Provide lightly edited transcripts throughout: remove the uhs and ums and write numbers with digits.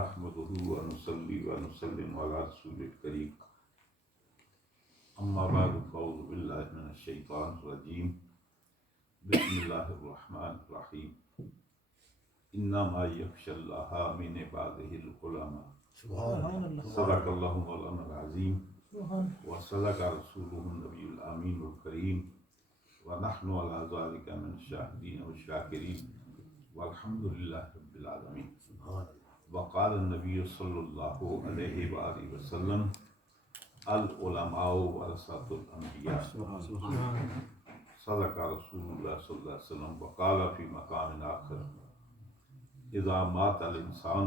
نحمده ونصلي ونسلم على رسول الكريم أما بعد فأعوذ بالله من الشيطان الرجيم بسم الله الرحمن الرحيم إنما يخشى الله من عباده العلماء صدق الله مولانا العظيم وصدق رسوله النبي الأمين الكريم ونحن على ذلك من الشاهدين والشاكرين والحمد لله رب العالمين. وقال النبي صلى الله عليه وآله وسلم العلماء ورثة الأنبياء صدق رسول الله صلى الله عليه وسلم. وقال في مقام آخر إذا مات الإنسان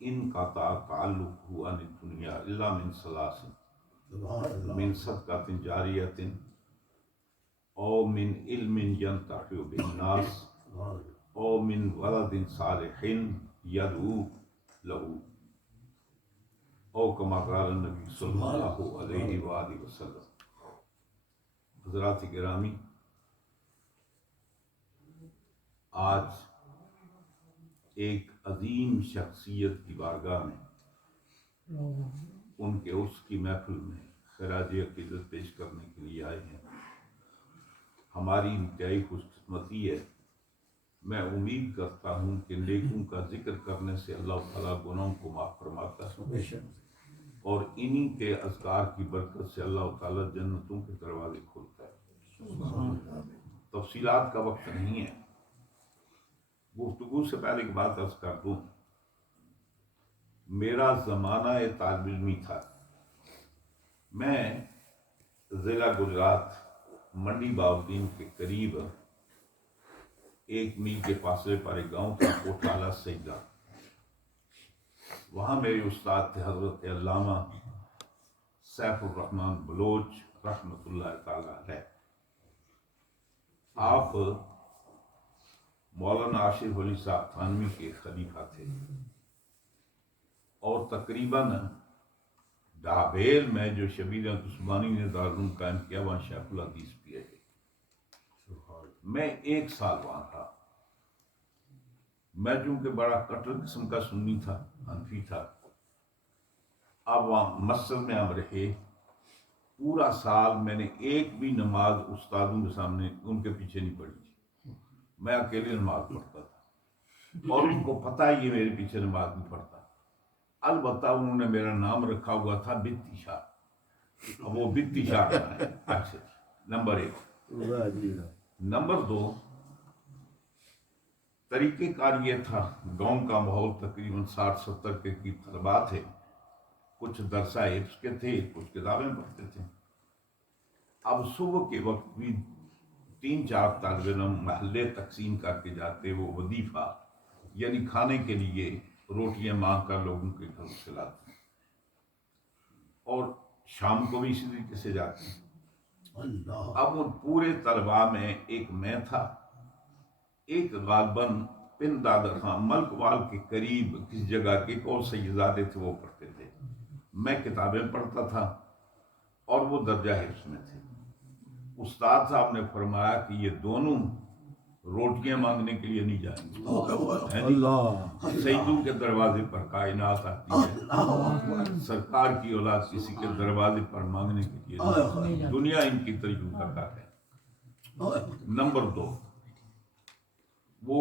انقطع تعلقه عن الدنيا إلا من ثلاث من صدقة جارية أو من علم ينتفع بالناس او من ولد صالح يدعو له او كما قال النبی صلی اللہ علیہ وآلہ وسلم. حضرات گرامی، آج ایک عظیم شخصیت کی بارگاہ میں ان کے عرس کی محفل میں خراج عقیدت پیش کرنے کے لیے آئے ہیں. ہماری انتہائی خوش قسمتی ہے. میں امید کرتا ہوں کہ نیکوں کا ذکر کرنے سے اللہ تعالیٰ گناہوں کو معاف فرماتا ہے اور انہی کے اذکار کی برکت سے اللہ تعالیٰ جنتوں کے دروازے کھولتا ہے. تفصیلات کا وقت نہیں ہے. گفتگو سے پہلے ایک بات عرض کر دوں. میرا زمانہ طالب علمی تھا. میں ضلع گجرات منڈی باؤدین کے قریب 1 میل کے فاصلے پر ایک گاؤں تھا کوٹالہ سجدہ. وہاں میرے استاد تھے حضرت علامہ سیف الرحمن بلوچ رحمۃ اللہ تعالی علیہ. آپ مولانا عاشر ولی صاحب تھانوی کے خلیفہ تھے اور تقریباً ڈابیل میں جو شبیر عثمانی نے دارالعلوم قائم کیا وہاں شیخ الحدیث بھی ہے. میں 1 سال وہاں تھا. میں چونکہ بڑا کٹر قسم کا سنی تھا، حنفی تھا. اب وہاں مسجد میں ہم رہے. پورا سال میں نے ایک بھی نماز استادوں کے سامنے ان کے پیچھے نہیں پڑھی. میں اکیلے نماز پڑھتا تھا اور ان کو پتہ ہے یہ میرے پیچھے نماز نہیں پڑھتا. البتہ انہوں نے میرا نام رکھا ہوا تھا بتی شاہ. اب وہ بتی شاہ ہے. اچھا، نمبر 1. نمبر 2، طریقہ کار یہ تھا، گاؤں کا ماحول تقریباً 60-70 کے قریب طلباء تھے. کچھ درسہ حفظ کے تھے، کچھ کتابیں پڑھتے تھے. اب صبح کے وقت بھی 3-4 طالب علم محلے تقسیم کر کے جاتے. وہ وظیفہ یعنی کھانے کے لیے روٹیاں مانگ کر لوگوں کے گھر سے لاتے اور شام کو بھی اسی طریقے سے جاتے. اب ان پورے طلباء میں ایک میں تھا، ایک غالباً پن دادر خان ملک وال کے قریب کس جگہ کے اور سیدزادے تھے، وہ پڑھتے تھے. میں کتابیں پڑھتا تھا اور وہ درجہ حفظ میں تھے. استاد صاحب نے فرمایا کہ یہ دونوں روٹیاں مانگنے کے لیے نہیں جائیں گے. سیدوں کے دروازے پر کائنات آتی ہے، سرکار کی اولاد کسی کے دروازے پر مانگنے کے لیے نہیں. دنیا ان کی تجربہ کار ہے. نمبر 2، وہ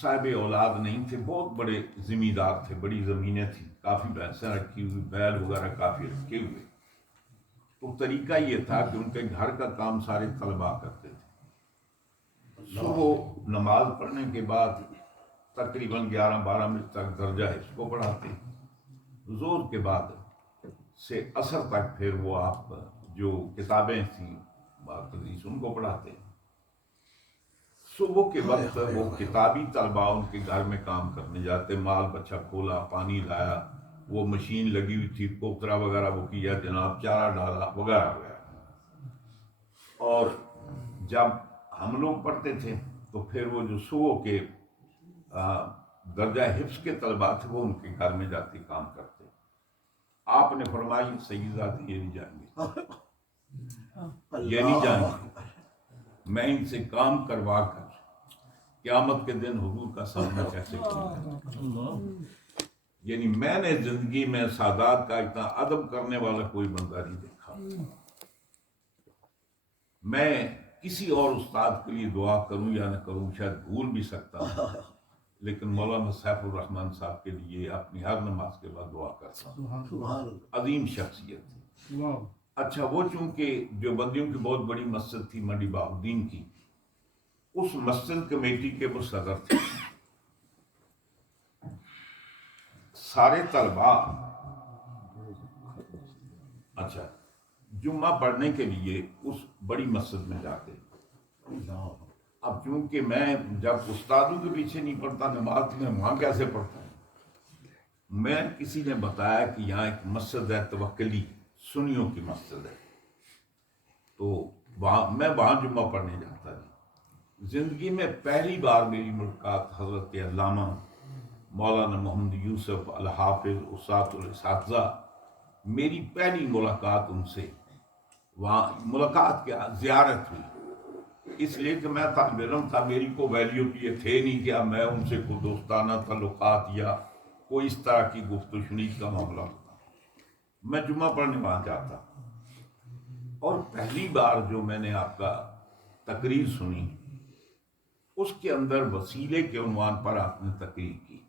صاحب اولاد نہیں تھے، بہت بڑے زمیندار تھے. بڑی زمینیں تھیں، کافی بھینسیں رکھی ہوئی، بیل وغیرہ کافی رکھے ہوئے. تو طریقہ یہ تھا کہ ان کے گھر کا کام سارے طلباء کرتے تھے. صبح نماز پڑھنے کے بعد تقریباً 11-12 بجے تک درجہ حفظ کو پڑھاتے. ظہر کے بعد سے عصر تک پھر وہ آپ جو کتابیں تھیں حدیث ان کو پڑھاتے. صبح کے وقت وہ کتابی طلباء ان کے گھر میں کام کرنے جاتے. مال بچہ کھولا، پانی لایا، وہ مشین لگی ہوئی تھی، کوکرا وغیرہ وہ کیا جناب، چارہ ڈالا وغیرہ وغیرہ. اور جب ہم لوگ پڑھتے تھے تو پھر وہ جو صبح کے درجہ حفظ کے طلباء تھے وہ ان کے گھر میں جاتے کام کرتے. آپ نے فرمائی سیدزادے یہ نہیں جائیں گے، یہ نہیں جائیں گے. میں ان سے کام کروا کر قیامت کے دن حضور کا سامنا کیسے کروں گا. یعنی میں نے زندگی میں سادات کا اتنا ادب کرنے والا کوئی بندہ نہیں دیکھا. میں کسی اور استاد کے لیے دعا کروں یا نہ کروں شاید بھول بھی سکتا ہوں، لیکن مولانا سیف الرحمن صاحب کے لیے اپنی ہر نماز کے بعد دعا کرتا ہوں. عظیم شخصیت تھی. اچھا، وہ چونکہ جو بندیوں کی بہت بڑی مسجد تھی منڈی بہاؤالدین کی، اس مسجد کمیٹی کے وہ صدر تھے. سارے طلباء اچھا جمعہ پڑھنے کے لیے اس بڑی مسجد میں جاتے. اب چونکہ میں جب استادوں کے پیچھے نہیں پڑھتا نماز میں وہاں کیسے پڑھتا ہوں. میں کسی نے بتایا کہ یہاں ایک مسجد ہے توکلی، سنیوں کی مسجد ہے، تو میں وہاں جمعہ پڑھنے جاتا تھا. زندگی میں پہلی بار میری ملاقات حضرت علامہ مولانا محمد یوسف الحافظ اسات الاساتذہ، میری پہلی ملاقات ان سے، وہاں ملاقات کیا زیارت ہوئی. اس لیے کہ میں طالب علم تھا، میری کو ویلیو یہ تھے نہیں کہ میں ان سے کوئی دوستانہ تعلقات یا کوئی اس طرح کی گفت و شنید کا معاملہ ہوتا. میں جمعہ پڑھنے وہاں جاتا، اور پہلی بار جو میں نے آپ کا تقریر سنی، اس کے اندر وسیلے کے عنوان پر آپ نے تقریر کی،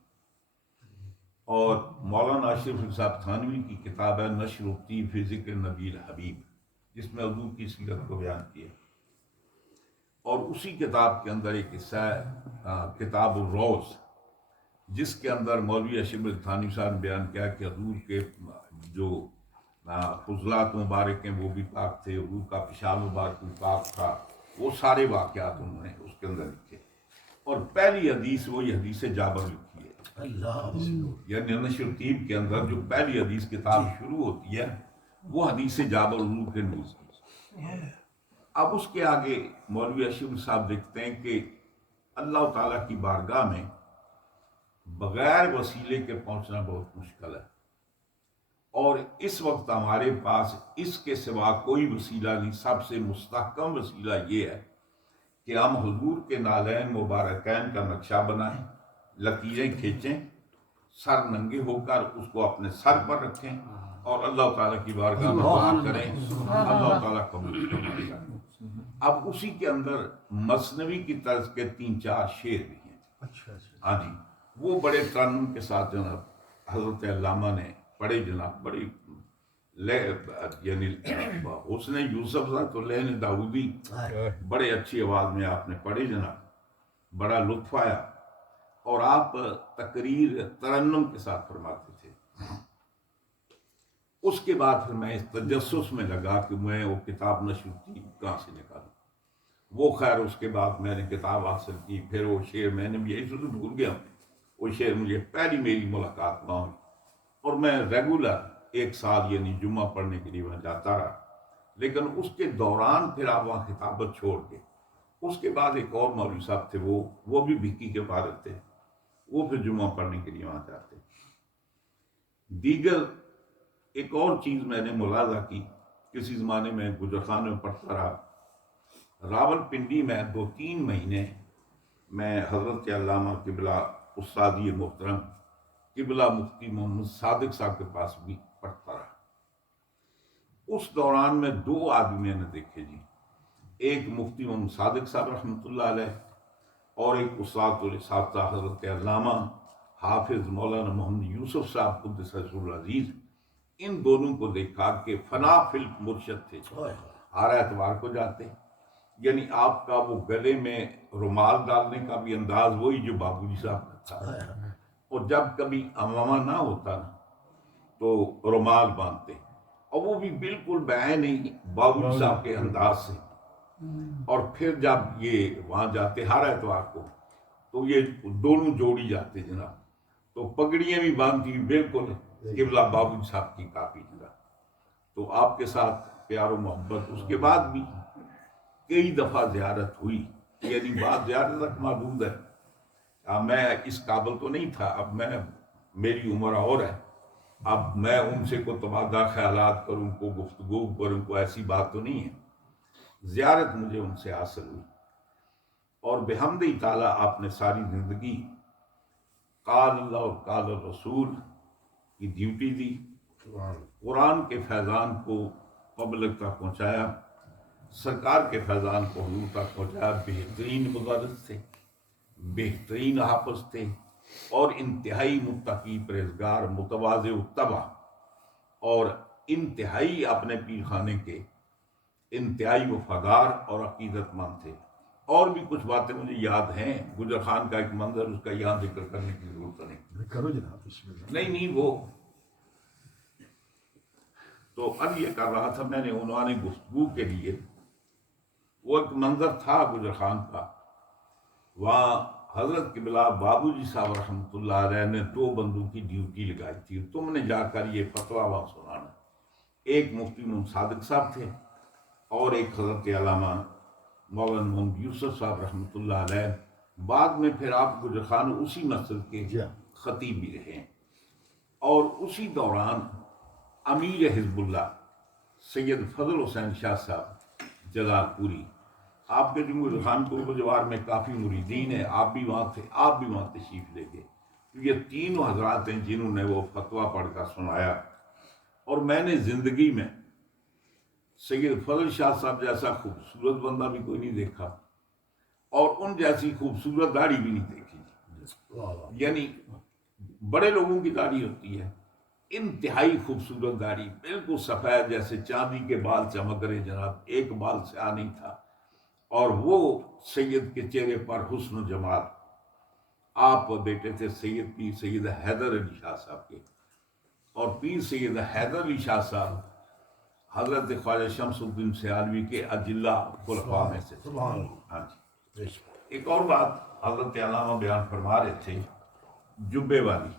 اور مولانا اشرف صاحب تھانوی کی کتاب ہے نشر الطیب فی ذکر نبی الحبیب، جس میں حضور کی سیرت کو بیان کیا. اور اسی کتاب کے اندر ایک حصہ ہے کتاب الروز، جس کے اندر مولوی اشرف تھانوی صاحب نے بیان کیا کہ حضور کے جو فضلات مبارک ہیں وہ بھی پاک تھے، حضور کا پیشاب مبارک بھی پاک تھا. وہ سارے واقعات انہوں نے اس کے اندر لکھے، اور پہلی حدیث وہی حدیث جابر لکھی ہے. یعنی نشر الطیب کے اندر جو پہلی حدیث کتاب شروع ہوتی ہے وہ حدیث جابر حضور کے نور کی. اب اس کے آگے مولوی اشرف صاحب لکھتے ہیں کہ اللہ تعالیٰ کی بارگاہ میں بغیر وسیلے کے پہنچنا بہت مشکل ہے، اور اس وقت ہمارے پاس اس کے سوا کوئی وسیلہ نہیں. سب سے مستحکم وسیلہ یہ ہے کہ ہم حضور کے نالین مبارکین کا نقشہ بنائیں، لکیریں کھینچیں، سر ننگے ہو کر اس کو اپنے سر پر رکھیں اور اللہ تعالیٰ کی بارگاہ میں دعا کریں، اللہ تعالیٰ قبول فرمائے گا. اب اسی کے اندر مثنوی کی طرز کے 3-4 شعر بھی ہیں. ہاں جی، وہ بڑے ترنم کے ساتھ جناب حضرت علامہ نے پڑھے جناب. بڑی یعنی حسن یوسف تو لہن داؤدی، بڑے اچھی آواز میں آپ نے پڑھے جناب، بڑا لطف آیا. اور آپ تقریر ترنم کے ساتھ فرماتے تھے. اس کے بعد پھر میں اس تجسس میں لگا کہ میں وہ کتاب نشر کی کہاں سے نکالوں. وہ خیر اس کے بعد میں نے کتاب حاصل کی. پھر وہ شعر میں نے بھی یہی تو بھول گیا ہوں. وہ شعر مجھے پہلی میری ملاقات وہاں ہوئی، اور میں ریگولر 1 سال یعنی جمعہ پڑھنے کے لیے وہاں جاتا رہا. لیکن اس کے دوران پھر آپ وہاں خطابت چھوڑ کے اس کے بعد ایک اور مولوی صاحب تھے، وہ بھی بھکی کے فارغ تھے، وہ پھر جمعہ پڑھنے کے لیے وہاں جاتے. دیگر ایک اور چیز میں نے ملاحظہ کی، کسی زمانے میں گجرخانے میں پڑھتا رہا. راول پنڈی میں 2-3 مہینے میں حضرت علامہ قبلہ استادی محترم قبلہ مفتی محمد صادق صاحب کے پاس بھی پڑھتا رہا. اس دوران میں 2 آدمی میں نے دیکھے جی، ایک مفتی محمد صادق صاحب رحمۃ اللہ علیہ، اور ایک استاد الاساتذہ حضرت علامہ حافظ مولانا محمد یوسف صاحب قدس سرہ العزیز. ان دونوں کو دیکھا کہ فنا فل مرشد تھے، ہر اتوار کو جاتے. یعنی آپ کا وہ گلے میں رومال ڈالنے کا بھی انداز وہی جو بابو جی صاحب کا تھا، اور جب کبھی امامہ نہ ہوتا نا تو رومال باندھتے، اور وہ بھی بالکل بعین ہی بابو جی صاحب کے انداز سے. اور پھر جب یہ وہاں جاتے ہر اتوار کو تو یہ دونوں جوڑی جاتے جناب، تو پگڑیاں بھی باندھتی بالکل قبلہ بابو جی صاحب کی کاپی جناب. تو آپ کے ساتھ پیار و محبت. اس کے بعد بھی کئی دفعہ زیارت ہوئی، یعنی بات زیارت تک محدود ہے. میں اس قابل تو نہیں تھا، اب میری عمر اور ہے، اب میں ان سے کو تبادلہ خیالات کروں، کو گفتگو کروں، کو ایسی بات تو نہیں ہے. زیارت مجھے ان سے حاصل ہوئی، اور بحمد تعالیٰ آپ نے ساری زندگی قال اللہ اور قال الرسول کی ڈیوٹی دی، قرآن کے فیضان کو پبلک تک پہنچایا، سرکار کے فیضان کو حضور تک پہنچایا۔ بہترین مدرس تھے، بہترین حافظ تھے، اور انتہائی متقی، پرہیزگار، متواضع الطبع، اور انتہائی اپنے پیر خانے کے انتہائی وفادار اور عقیدت مند تھے۔ اور بھی کچھ باتیں مجھے یاد ہیں، گجر خان کا ایک منظر، اس کا یہاں ذکر کرنے کی ضرورت نہیں، کرو جناب، بسم اللہ۔ نہیں وہ تو اب یہ کر رہا تھا میں نے عنوان گفتگو کے لیے، وہ ایک منظر تھا گجر خان کا، وہاں حضرت قبلہ بابو جی صاحب رحمۃ اللہ علیہ نے 2 بندوں کی ڈیوٹی لگائی تھی، تم نے جا کر یہ فتویٰ وہاں سنانا۔ ایک مفتی محمد صادق صاحب تھے، اور ایک حضرت علامہ مولانا محمد یوسف صاحب رحمۃ اللہ علیہ، بعد میں پھر آپ گجر خان اسی مسجد کے خطیب بھی رہے ہیں۔ اور اسی دوران امیر حزب اللہ سید فضل حسین شاہ صاحب جلال پوری، آپ کے جو گجر خان کو جوار میں کافی مریدین ہیں، آپ بھی وہاں تھے، آپ بھی وہاں تشریف لے گئے۔ یہ تینوں حضرات ہیں جنہوں نے وہ فتویٰ پڑھ کر سنایا، اور میں نے زندگی میں سید فضل شاہ صاحب جیسا خوبصورت بندہ بھی کوئی نہیں دیکھا، اور ان جیسی خوبصورت داڑھی بھی نہیں دیکھی۔ یعنی بڑے لوگوں کی داڑھی ہوتی ہے، انتہائی خوبصورت داڑھی، بالکل سفید جیسے چاندی کے بال چمک رہے جناب، ایک بال سیاہ نہیں تھا، اور وہ سید کے چہرے پر حسن و جمال۔ آپ بیٹے تھے سید پیر سید حیدر علی شاہ صاحب کے، اور پیر سید حیدر علی شاہ صاحب حضرت خواجہ شمس الدین سیالوی کے اجلہ خلفاء میں سے تھے۔ ہاں جی، ایک اور بات حضرت علامہ بیان فرما رہے تھے، جبے والی،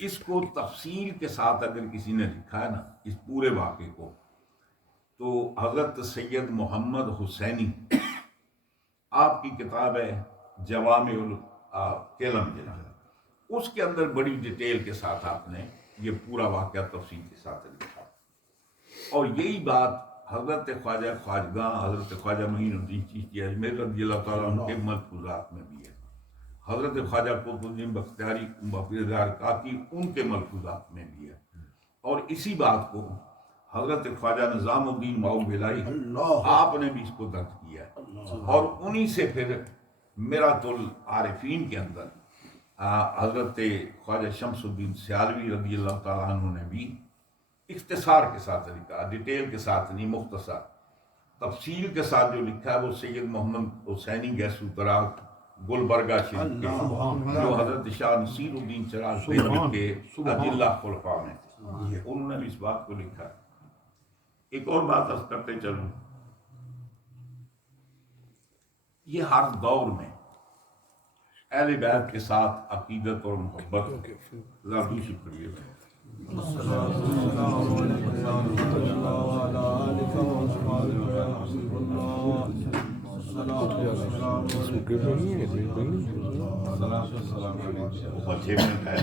اس کو تفصیل کے ساتھ اگر کسی نے لکھا ہے نا اس پورے واقعے کو، تو حضرت سید محمد حسینی، آپ کی کتاب ہے جوامع الکلم جناب، اس کے اندر بڑی ڈیٹیل کے ساتھ آپ نے یہ پورا واقعہ تفصیل کے ساتھ لکھا۔ اور یہی بات حضرت خواجہ خواجگاں حضرت خواجہ معین الدین چشتی اجمیر رضی اللہ تعالیٰ عنہ کے ملفوظات میں بھی ہے، حضرت خواجہ قطب الدین بختیاری کاکی ان کے ملفوظات میں بھی ہے، اور اسی بات کو حضرت خواجہ نظام الدین ماؤ بلائی آپ نے بھی اس کو درج کیا ہے، اور انہی سے پھر میرات العارفین کے اندر حضرت خواجہ شمس الدین سیالوی رضی اللہ تعالیٰ عنہ نے بھی اختصار کے ساتھ لکھا، ڈیٹیل کے ساتھ نہیں، مختصر تفصیل کے ساتھ جو لکھا ہے وہ سید محمد حسینی گیسو تراک گلبرگہ شریف کے، جو حضرت شاہ نصیر الدین چراغ پہلوی کے اجلہ خلفاء میں تھے، انہوں نے بھی اس بات کو لکھا ہے۔ ایک اور بات عرض کرتے چلوں، یہ ہر دور میں اہل بیت کے ساتھ عقیدت اور محبت ذاتی شکریہ ہے۔ بچے میں ہے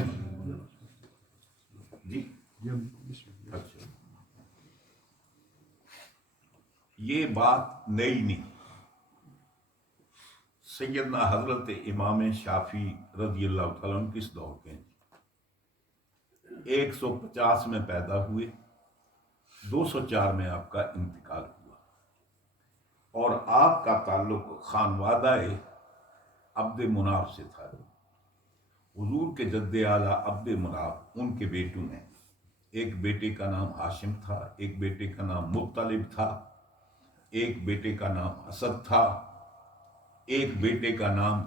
جی، اچھا یہ بات نئی نہیں، سیدنا حضرت امام شافعی رضی اللہ تعالیٰ عنہ کس دور کے ہیں؟ 150 میں پیدا ہوئے، 204 میں آپ کا انتقال ہوا، اور آپ کا تعلق خانوادہ عبد مناف سے تھا۔ حضور کے جد اعلیٰ عبد مناف، ان کے بیٹوں میں ایک بیٹے کا نام ہاشم تھا، ایک بیٹے کا نام مطلب تھا، ایک بیٹے کا نام اسد تھا، ایک بیٹے کا نام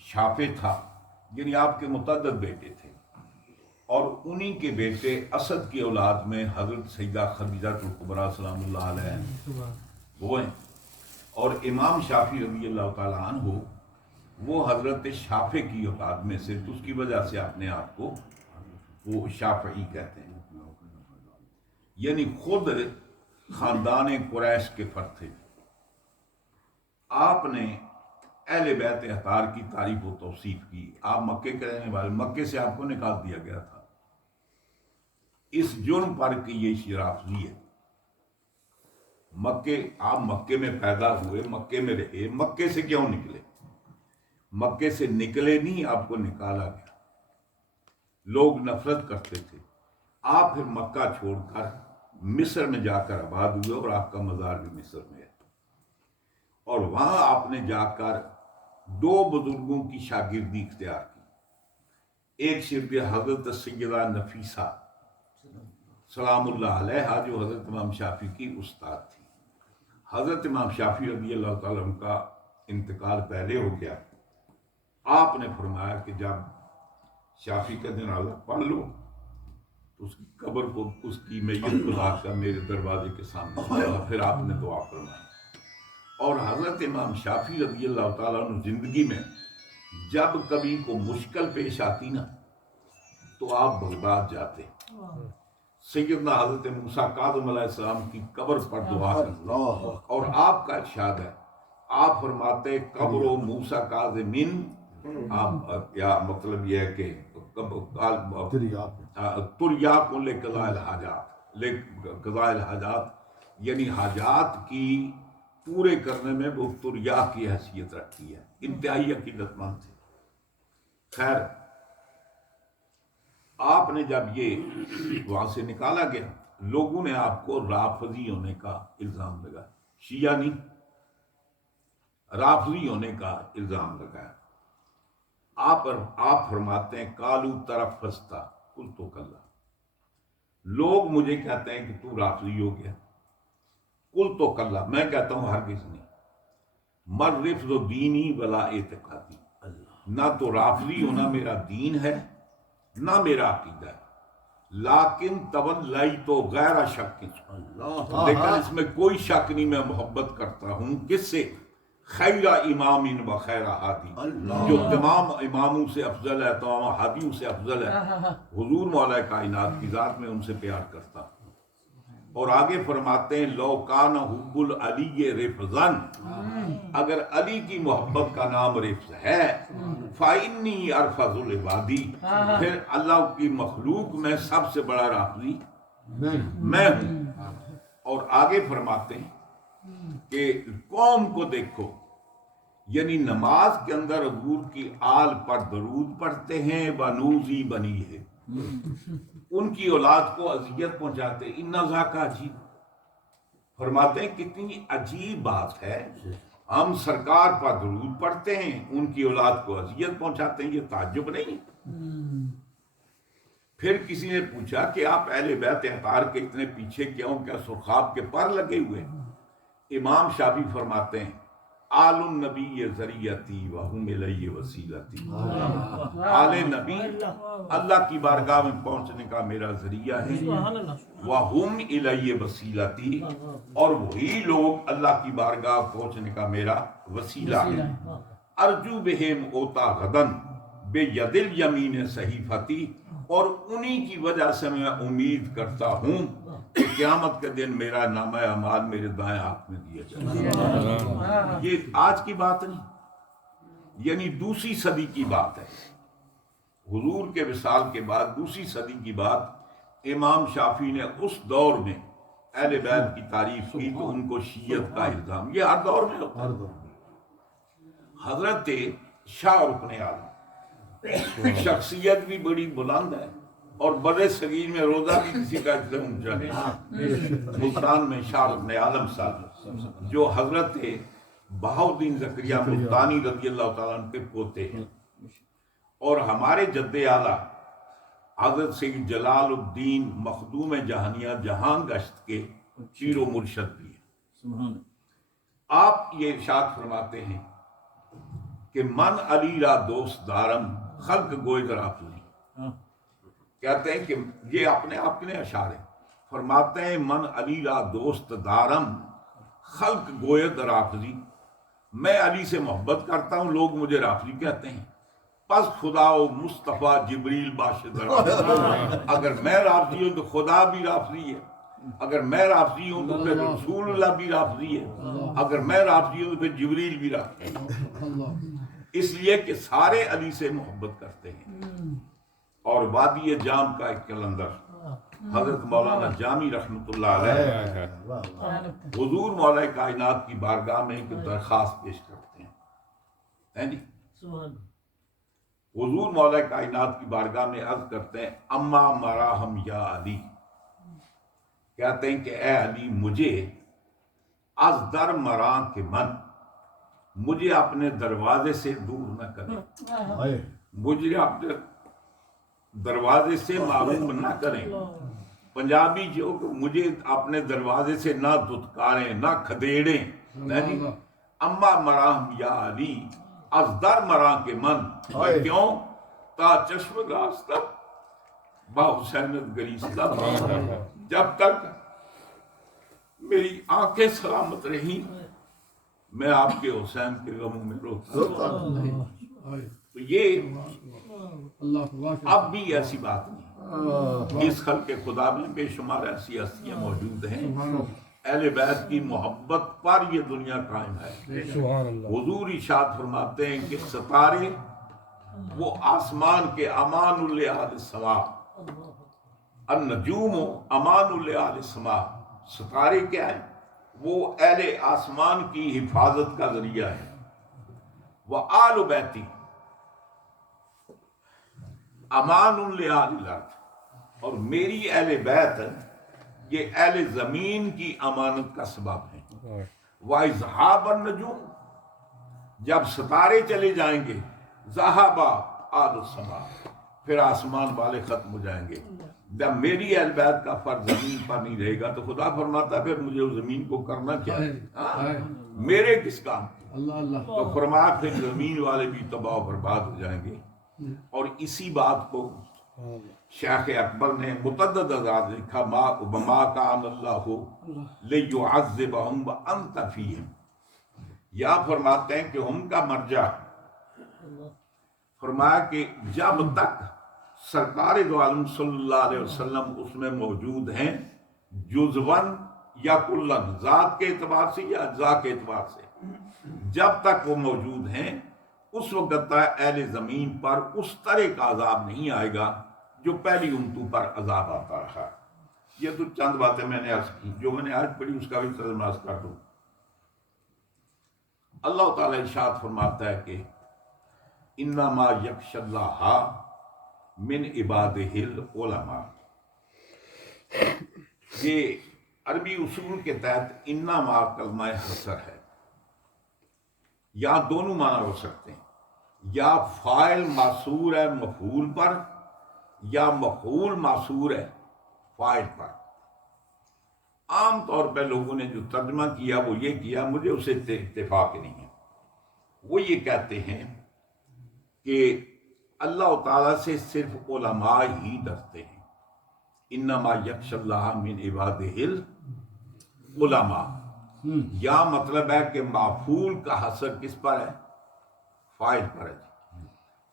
شافع تھا، یعنی آپ کے متعدد بیٹے تھے، اور انہی کے بیٹے اسد کی اولاد میں حضرت سیدہ خدیجہ الکبریٰ سلام اللہ علیہ وہ ہیں، اور امام شافعی رضی اللہ تعالیٰ عنہ وہ حضرت شافع کی اولاد میں سے، تو اس کی وجہ سے اپنے آپ کو وہ شافعی کہتے ہیں، یعنی خود خاندان قریش کے فرد تھے۔ آپ نے اہل بیت اطہار کی تعریف و توصیف کی، آپ مکے کے رہنے والے، مکے سے آپ کو نکال دیا گیا تھا اس جرم پر کہ یہ شرافضی ہے۔ آپ مکے میں پیدا ہوئے، مکے میں رہے، مکے سے کیوں نکلے؟ مکے سے نکلے نہیں، آپ کو نکالا گیا، لوگ نفرت کرتے تھے. آپ پھر مکہ چھوڑ کر مصر میں جا کر آباد ہوئے اور آپ کا مزار بھی مصر میں ہے. اور وہاں آپ نے جا کر دو بزرگوں کی شاگردی اختیار کی. ایک شرک حضرت سیدہ نفیسہ سلام اللہ علیہ جو حضرت امام شافعی کی استاد تھی. حضرت امام شافعی رضی اللہ تعالیٰ عنہ کا انتقال پہلے ہو گیا. آپ نے فرمایا کہ جب شافعی کا جنازہ پڑھ لو تو اس کی قبر کو اس کی میت کو لا کر میرے دروازے کے سامنے رکھنا. پھر آپ نے دعا فرمائی. اور حضرت امام شافعی رضی اللہ تعالیٰ عنہ زندگی میں جب کبھی کو مشکل پیش آتی نا تو آپ بغداد جاتے, سیدنا حضرت موسیٰ کاظم علیہ السلام کی قبر پر دعا کرتے. اور آپ کا ارشاد ہے, آپ فرماتے قبر و موسیٰ کاظمین, آپ یا مطلب یہ ہے کہ تریاق لقضاء الحاجات, یعنی حاجات کی پورے کرنے میں وہ تریاق کی حیثیت رکھتی ہے. انتہائی عقیدت مند تھے. خیر, آپ نے جب یہ وہاں سے نکالا گیا, لوگوں نے آپ کو رافضی ہونے کا الزام لگایا. شیعہ نہیں, رافضی ہونے کا الزام لگایا. آپ فرماتے ہیں کالو طرف فستا کل تو کلا, لوگ مجھے کہتے ہیں کہ تو رافضی ہو گیا. کل تو کلا, میں کہتا ہوں ہرگز نہیں. مر رفض دینی ولا اعتقادی, نہ تو رافضی ہونا میرا دین ہے نہ میرا عقیدہ ہے. لیکن تولائی تو غیر شک, لیکن اس میں کوئی شک نہیں, میں محبت کرتا ہوں کس سے؟ خیر امام و خیر ہادی, جو تمام اماموں سے افضل ہے, تمام ہادیوں سے افضل ہے, حضور مولا کائنات کی ذات میں ان سے پیار کرتا ہوں. اور آگے فرماتے ہیں لو کان حب العلی رفضن, اگر علی کی محبت کا نام رفض ہے, فإنی ارفض العبادی, پھر اللہ کی مخلوق میں سب سے بڑا رافضی میں ہوں. اور آگے فرماتے ہیں کہ قوم کو دیکھو, یعنی نماز کے اندر حضور کی آل پر درود پڑھتے ہیں, بنوزی بنی ہے, ان کی اولاد کو اذیت پہنچاتے. ان ذاکا عجیب, فرماتے ہیں کتنی عجیب بات ہے, ہم سرکار پر درود پڑھتے ہیں, ان کی اولاد کو اذیت پہنچاتے ہیں, یہ تعجب نہیں. پھر کسی نے پوچھا کہ آپ اہل بیت اطہار کے اتنے پیچھے کیوں, کیا سرخاب کے پر لگے ہوئے؟ امام شافعی فرماتے ہیں آل النبی ذریعتی وہم الی وسیلتی, آل نبی اللہ کی بارگاہ میں پہنچنے کا میرا ذریعہ ہے, وہم الی وسیلتی, اور وہی لوگ اللہ کی بارگاہ پہنچنے کا میرا وسیلہ ہے. ارجو بہم اوتا غدن بے ید الیمین صحیفتی, اور انہی کی وجہ سے میں امید کرتا ہوں کہ قیامت کے دن میرا نامہ اعمال میرے دائیں ہاتھ میں دیا جائے. یہ آج کی بات نہیں, یعنی دوسری صدی کی بات ہے. حضور کے وصال کے بعد دوسری صدی کی بات. امام شافعی نے اس دور میں اہل بیت کی تعریف کی تو ان کو شیعت کا الزام, یہ ہر دور میں ہوتا ہے. حضرت شاہ رکن اعظم شخصیت بھی بڑی بلند ہے, اور بڑے صغیر میں روزہ بھی کسی کا اتنا اونچا نہیں. ملتان میں شاہ رکن اعظم صاحب جو حضرت بہاؤالدین زکریا ملتانی رضی اللہ تعالیٰ عنہ کے پوتے ہیں, اور ہمارے جد اعلیٰ حضرت سید جلال الدین مخدوم جہانیہ جہاں گشت کے پیر و مرشد بھی ہیں. آپ یہ ارشاد فرماتے ہیں کہ من علی را دوست دارم خلق گوئے رافضی, کہتے ہیں کہ یہ اپنے آپ کے اشعار ہیں. فرماتے ہیں من علی را دوست دارم خلق گوئے رافضی, میں علی سے محبت کرتا ہوں, لوگ مجھے رافضی کہتے ہیں. پس خدا و مصطفیٰ جبریل باشد رافضی, اگر میں رافضی ہوں تو خدا بھی رافضی ہے, اگر میں رافضی ہوں تو پھر رسول اللہ بھی رافضی ہے, اگر میں رافضی ہوں تو پھر جبریل بھی رافضی ہے. اس لیے کہ سارے علی سے محبت کرتے ہیں. اور وادی جام کا ایک کلندر حضرت مولانا جامی رحمۃ اللہ علیہ حضور مولا کائنات کی بارگاہ میں ایک درخواست پیش کرتے ہیں. حضور مولا کائنات کی بارگاہ میں عرض کرتے ہیں اما مراہم یا علی، کہتے ہیں کہ اے علی مجھے از در مراں کے من، مجھے اپنے دروازے سے دور نہ کریں، مجھے اپنے دروازے سے معروف نہ کریں۔ پنجابی جو مجھے اپنے دروازے سے نہ دھتکاریں نہ کھدیڑیں، نہیں، اما مراہم یا علی از در مراں کے من، کیوں؟ تا چشم راستہ با حسینت گریستہ، جب تک میری آنکھیں سلامت رہی میں آپ کے حسین کے غموں میں روتا ہوں۔ تو یہ اب بھی ایسی بات نہیں، اس خلق خدا میں بے شمار ایسی ہستیاں موجود ہیں، اہل بیت کی محبت پر یہ دنیا قائم ہے۔ حضور ارشاد فرماتے ہیں کہ ستارے وہ آسمان کے امان لأہل السماء، النجوم امان لأہل السماء، ستارے کیا ہیں؟ وہ اہل آسمان کی حفاظت کا ذریعہ ہے۔ وآل بیتی امان لأہل الارض، اور میری اہل بیت یہ اہل زمین کی امانت کا سبب ہے۔ وَإِذْهَابَ النُّجُومُ، جب ستارے چلے جائیں گے، ذَهَبَ أَهْلُ السَّمَاءِ، پھر آسمان والے ختم ہو جائیں گے۔ جب میری اہل بیت کا فرض زمین پر نہیں رہے گا تو خدا فرماتا پھر مجھے اس زمین کو کرنا کیا ہے؟ میرے کس کام؟ تو فرمایا پھر زمین والے بھی تباہ و برباد ہو جائیں گے۔ اور اسی بات کو شیخ اکبر نے متعدد اذاد لکھا، وما کان اللہ لیعذبہم وانت فیہم، یا فرماتے ہیں کہ ہم کا مرجع، فرمایا کہ جب تک سرکار دو عالم صلی اللہ علیہ وسلم اس میں موجود ہیں، جزون یا کلن، ذات کے اعتبار سے یا اجزاء کے اعتبار سے، جب تک وہ موجود ہیں اس وقت تک اہل زمین پر اس طرح کا عذاب نہیں آئے گا جو پہلی امتوں پر عذاب آتا رہا۔ یہ تو چند باتیں میں نے عرض کی، جو میں نے آج پڑھی اس کا بھی ترجمہ عرض کر دوں۔ اللہ تعالیٰ ارشاد فرماتا ہے کہ انما یخشی اللہ من عبادہ العلماء، یہ عربی اصول کے تحت انما کلمہ حصر ہے، یا دونوں معنی ہو سکتے ہیں، یا فاعل معصور ہے مفعول پر، یا مفعول معصور ہے فاعل پر۔ عام طور پہ لوگوں نے جو ترجمہ کیا وہ یہ کیا، مجھے اسے اتفاق نہیں ہے، وہ یہ کہتے ہیں کہ اللہ تعالیٰ سے صرف علماء ہی ڈرتے ہیں، انما یخشی اللہ من عبادہ العلماء، یا مطلب ہے کہ مفعول کا حصر کس پر ہے؟ فاعل پر ہے۔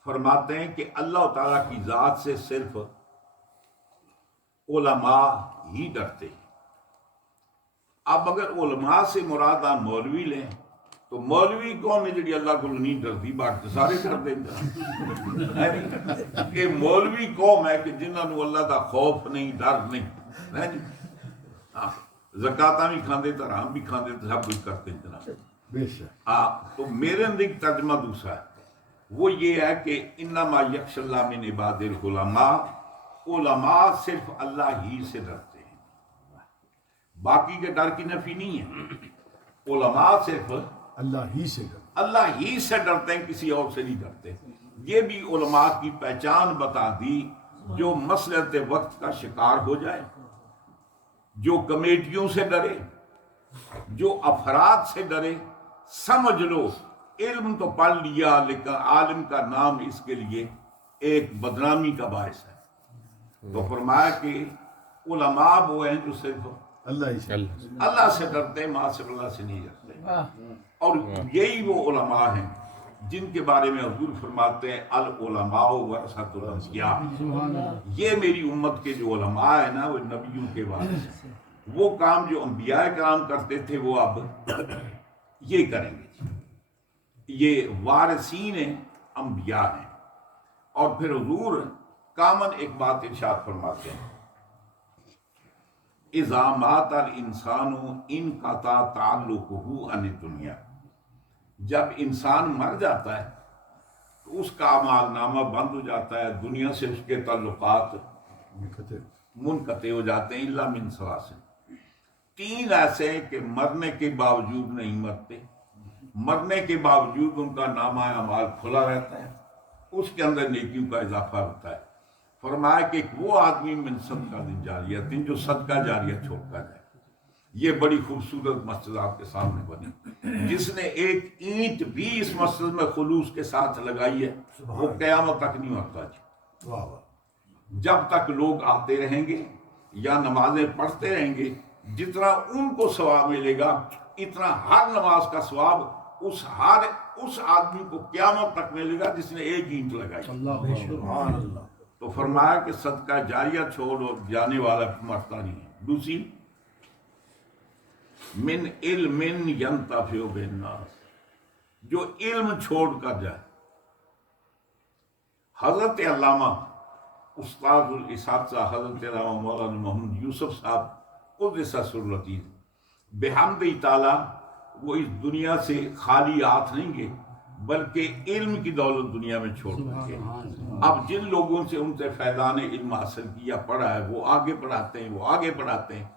فرماتے ہیں کہ اللہ تعالیٰ کی ذات سے صرف علماء ہی ڈرتے ہیں۔ اب اگر علماء سے مراد آپ مولوی لیں تو مولوی کون ہے جڑی اللہ کو نہیں ڈرتی، باقی سارے ڈر دیں گے کہ مولوی قوم ہے کہ جنہوں نے اللہ کا خوف نہیں، ڈر نہیں، زکاتاں بھی کھاندے تو حرام بھی کھاندے تو سب کچھ کرتے ہیں جناب۔ تو میرے نزدیک ترجمہ دوسرا ہے، وہ یہ ہے کہ انما یخشی اللہ من عباد العلماء، علماء صرف اللہ ہی سے ڈرتے ہیں، باقی کے ڈر کی نفی نہیں ہے، علماء صرف اللہ ہی سے ڈرتے، اللہ ہی سے ڈرتے ہیں، کسی اور سے نہیں ڈرتے۔ یہ بھی علماء کی پہچان بتا دی، جو مسلط وقت کا شکار ہو جائے، جو کمیٹیوں سے ڈرے، جو افراد سے ڈرے، سمجھ لو علم تو پڑھ لیا لیکن عالم کا نام اس کے لیے ایک بدنامی کا باعث ہے۔ تو فرمایا کہ علماء وہ ہیں جو صرف اللہ ہی سے، اللہ سے ڈرتے ہیں، ماں سے اللہ سے نہیں ڈرتے۔ اور یہی وہ علماء ہیں جن کے بارے میں حضور فرماتے ہیں العلماء ورثۃ الانبیاء، یہ میری امت کے جو علماء ہیں نا وہ نبیوں کے وارث ہیں، وہ کام جو انبیاء کرام کرتے تھے وہ اب یہ کریں گے، یہ وارثین انبیاء ہیں۔ اور پھر حضور کامن ایک بات ارشاد فرماتے ہیں، اذا مات الانسان انقطع تعلقہ عن الدنیا، جب انسان مر جاتا ہے تو اس کا اعمال نامہ بند ہو جاتا ہے، دنیا سے اس کے تعلقات منقطع ہو جاتے ہیں، الا من ثلاث۔ تین ایسے ہیں کہ مرنے کے باوجود نہیں مرتے، مرنے کے باوجود ان کا نامہ اعمال کھلا رہتا ہے، اس کے اندر نیکیوں کا اضافہ ہوتا ہے۔ فرمایا کہ وہ آدمی من صدقہ جاریہ جو صدقہ جاریہ چھوڑ کر جائے۔ یہ بڑی خوبصورت مسجد آپ کے سامنے بنی، جس نے ایک اینٹ بھی اس مسجد میں خلوص کے ساتھ لگائی ہے وہ قیامت تک نہیں مرتا جی۔ واہ واہ، جب تک لوگ آتے رہیں گے یا نمازیں پڑھتے رہیں گے، جتنا ان کو ثواب ملے گا اتنا ہر نماز کا ثواب اس آدمی کو قیامت تک ملے گا جس نے ایک اینٹ لگائی۔ اللہ سبحان اللہ، تو فرمایا کہ صدقہ جاریہ چھوڑ اور جانے والا مرتا نہیں ہے۔ دوسری، من علم ینتفع بالناس، جو علم چھوڑ کر جائے۔ حضرت علامہ استاد الاساتذہ حضرت علامہ مولانا محمد یوسف صاحب قدس سر العزیز بحمد تعالی وہ اس دنیا سے خالی ہاتھ نہیں گئے بلکہ علم کی دولت دنیا میں چھوڑ کر گئے۔ اب جن لوگوں سے ان سے فیضان علم حاصل کیا پڑھا ہے وہ آگے پڑھاتے ہیں، وہ آگے پڑھاتے ہیں،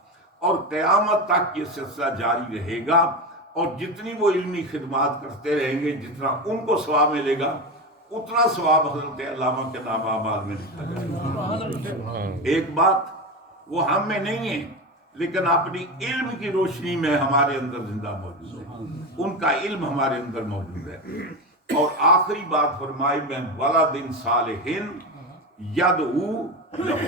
اور قیامت تک یہ سلسلہ جاری رہے گا، اور جتنی وہ علمی خدمات کرتے رہیں گے جتنا ان کو ثواب ملے گا اتنا ثواب حضرت علامہ کے نام اعمال میں لکھا جائے گا۔ ایک بات وہ ہم میں نہیں ہے لیکن اپنی علم کی روشنی میں ہمارے اندر زندہ موجود ہے، ان کا علم ہمارے اندر موجود ہے۔ اور آخری بات فرمائی میں ولد صالح یدعو لہ،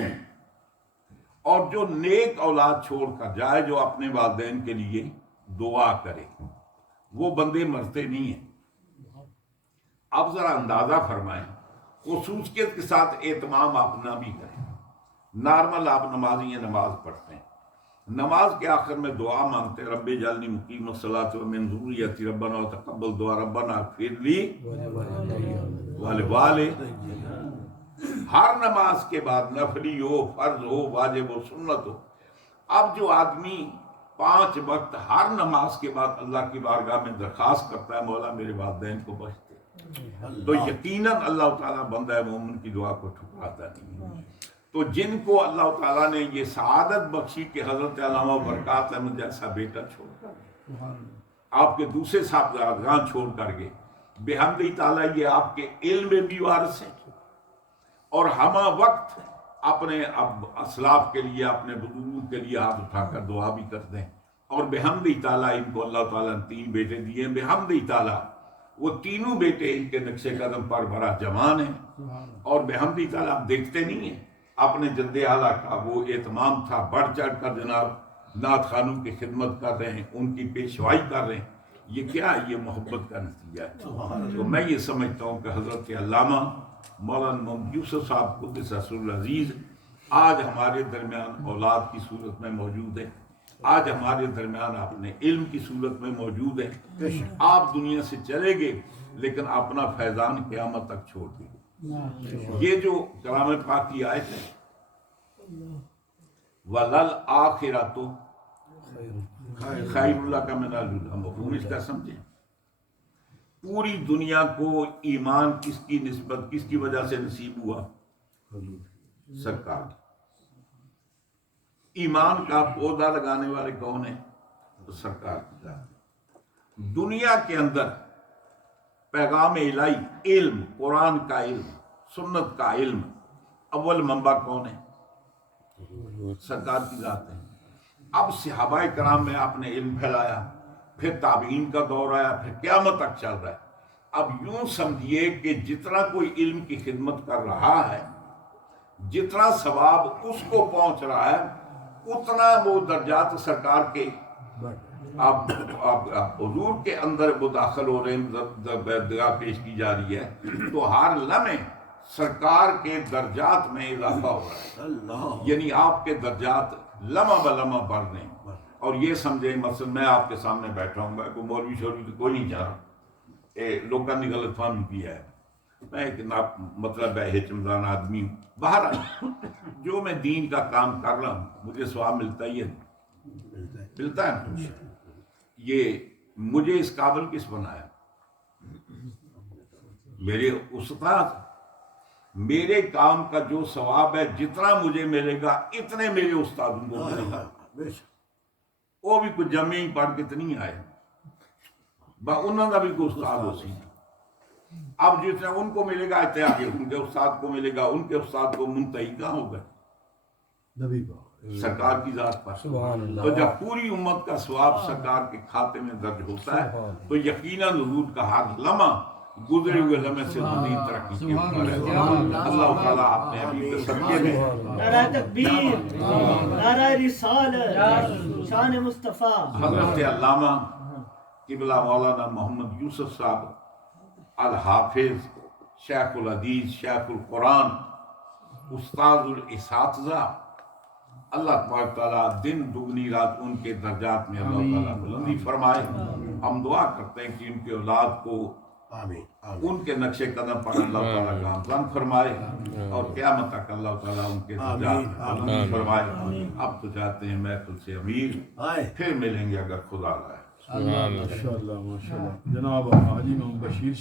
اور جو نیک اولاد چھوڑ کر جائے جو اپنے والدین کے لیے دعا کرے، وہ بندے مرتے نہیں ہیں۔ اب ذرا اندازہ فرمائیں، خصوصیت کے ساتھ اہتمام آپ نہ بھی کریں۔ نارمل آپ نمازی ہیں، نماز پڑھتے ہیں، نماز کے آخر میں دعا مانگتے ہیں، رب اجعلنی مقیم الصلاۃ ومن ذریتی ربنا وتقبل دعا ربنا اغفر لی ولوالدی۔ ہر نماز کے بعد نفلی ہو، فرض ہو، واجب ہو، سنت ہو۔ اب جو آدمی 5 وقت ہر نماز کے بعد اللہ کی بارگاہ میں درخواست کرتا ہے مولا میرے والدین کو بخش دے، تو یقیناً اللہ تعالیٰ بندہ مومن کی دعا کو ٹھکراتا نہیں۔ تو جن کو اللہ تعالیٰ نے یہ سعادت بخشی کہ حضرت علامہ برکات احمد جیسا بیٹا چھوڑ کر، آپ کے دوسرے صاحبزادگان چھوڑ کر گئے، بحمد تعالیٰ یہ آپ کے علم میں بھی وارث ہیں، اور ہمہ وقت اپنے اسلاف کے لیے، اپنے بزرگوں کے لیے ہاتھ اٹھا کر دعا بھی کرتے ہیں۔ اور بحمد تعالیٰ ان کو اللہ تعالیٰ نے 3 بیٹے دیے ہیں، بحمد تعالیٰ وہ تینوں بیٹے ان کے نقش قدم پر بڑا جوان ہیں، اور بحمد تعالیٰ آپ دیکھتے نہیں ہیں اپنے جد اعلیٰ کا وہ اہتمام تھا، بڑھ چڑھ کر جناب نعت خوانوں کی خدمت کر رہے ہیں، ان کی پیشوائی کر رہے ہیں۔ یہ کیا ہے؟ یہ محبت کا نتیجہ ہے۔ تو میں یہ سمجھتا ہوں کہ حضرت علامہ مولانا محمد یوسف صاحب قدس سر العزیز آج ہمارے درمیان اولاد کی صورت میں موجود ہے، آج ہمارے درمیان اپنے علم کی صورت میں موجود ہے۔ آپ دنیا سے چلے گئے لیکن اپنا فیضان قیامت تک چھوڑ دیں۔ یہ جو کلام پاک کی آیت ہے وَلَلْآخِرَةُ خَيْرٌ لَكَ مِنَ الْأُولَىٰ، مفہوم اس کا سمجھیں۔ پوری دنیا کو ایمان کس کی نسبت، کس کی وجہ سے نصیب ہوا؟ سرکار۔ ایمان کا پودا لگانے والے کون ہیں؟ تو سرکار کی ذات۔ دنیا کے اندر پیغام الہی، علم، قرآن کا علم، سنت کا علم، اول منبع کون ہے؟ سرکار کی ذات ہے۔ اب صحابہ کرام میں آپ نے علم پھیلایا، پھر تابعین کا دور آیا، پھر قیامت تک چل رہا ہے۔ اب یوں سمجھیے کہ جتنا کوئی علم کی خدمت کر رہا ہے، جتنا ثواب اس کو پہنچ رہا ہے، اتنا وہ درجات سرکار کے اب حضور کے اندر وہ داخل ہو رہے ہیں، دعا پیش کی جا رہی ہے، تو ہر لمحے سرکار کے درجات میں اضافہ ہو رہا ہے، یعنی آپ کے درجات لمحہ بلمحہ بڑھ رہے ہیں۔ اور یہ سمجھیں مثلا میں آپ کے سامنے بیٹھا ہوں گا، کوئی مولوی شولوی تو کوئی نہیں چاہ رہا، لوگوں نے غلط فہمی کیا ہے، میں ایک مطلب ہے چمدان آدمی ہوں، باہر جو میں دین کا کام کر رہا ہوں مجھے ثواب ملتا ہی ہے، ملتا ہے۔ یہ مجھے اس قابل کس بنایا؟ میرے استاد میرے کام کا جو ثواب ہے جتنا مجھے ملے گا اتنے میرے استادوں کو ملے گا. بے شک. وہ بھی کچھ جمع ہی پڑھ کے تو نہیں آئے انہوں کا بھی کوئی استاد ہو سی. اب جتنا ان کو ملے گا اتنے آگے ان کے استاد کو ملے گا, ان کے استاد کو منتہی کہاں ہوگا نبی پاک سرکار کی ذات پر. سبحان اللہ. تو جب پوری امت کا ثواب سرکار کے کھاتے میں درج ہوتا ہے تو یقیناً حضور کا ہر لمحہ گزرے ہوئے لمحے سے مزید ترقی کی اوپر ہے. اللہ تعالیٰ اپنے حبیب کے صدقے میں نعرہ تکبیر, نعرہ رسالت, شان مصطفیٰ. حضرت علامہ قبلہ مولانا محمد یوسف صاحب الحافظ شیخ الحدیث شیخ القرآن استاد الاساتذہ, اللہ تبارک تعالیٰ دن دگنی رات ان کے درجات میں اللہ تعالیٰ بلندی فرمائے. ہم دعا کرتے ہیں کہ ان کے اولاد کو آمین آمین. ان کے نقش قدم پر اللہ تعالیٰ کا ہمدم فرمائے اور قیامت تک اللہ تعالیٰ ان کے درجات بلندی فرمائے. اب تو چاہتے ہیں محفل سے امیر آئے پھر ملیں گے اگر خدا لائے. ماشاء اللہ ماشاء اللہ. جناب حاجی محمد بشیر